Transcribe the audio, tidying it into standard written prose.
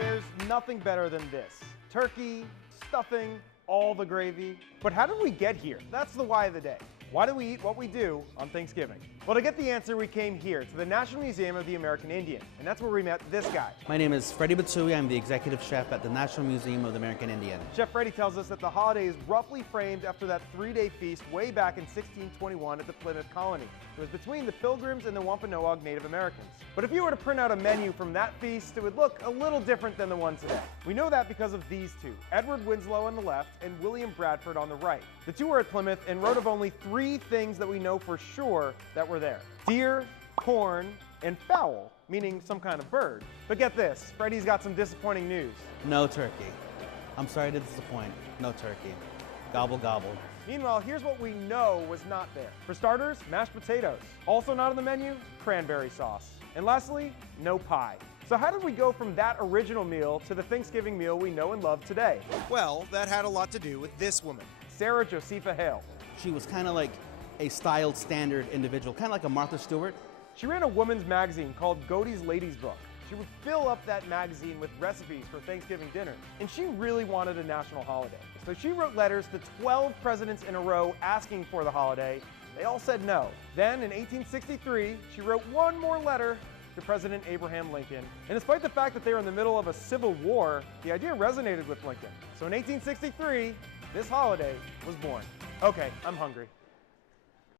There's nothing better than this. Turkey, stuffing, all the gravy. But how did we get here? That's the why of the day. Why do we eat what we do on Thanksgiving? Well, to get the answer, we came here to the National Museum of the American Indian, and that's where we met this guy. My name is Freddie Batsui. I'm the executive chef at the National Museum of the American Indian. Chef Freddie tells us that the holiday is roughly framed after that three-day feast way back in 1621 at the Plymouth colony. It was between the Pilgrims and the Wampanoag Native Americans. But if you were to print out a menu from that feast, it would look a little different than the one today. We know that because of these two, Edward Winslow on the left and William Bradford on the right. The two were at Plymouth and wrote of only 3 things that we know for sure that were there: deer, corn, and fowl, meaning some kind of bird. But get this, Freddie's got some disappointing news. No turkey. I'm sorry to disappoint. No turkey. Gobble, gobble. Meanwhile, here's what we know was not there. For starters, mashed potatoes. Also not on the menu, cranberry sauce. And lastly, no pie. So how did we go from that original meal to the Thanksgiving meal we know and love today? Well, that had a lot to do with this woman, Sarah Josepha Hale. She was kind of like a styled standard individual, kind of like a Martha Stewart. She ran a women's magazine called Godey's Ladies Book. She would fill up that magazine with recipes for Thanksgiving dinner, and she really wanted a national holiday. So she wrote letters to 12 presidents in a row asking for the holiday. They all said no. Then in 1863, she wrote one more letter to President Abraham Lincoln. And despite the fact that they were in the middle of a civil war, the idea resonated with Lincoln. So in 1863, this holiday was born. Okay, I'm hungry.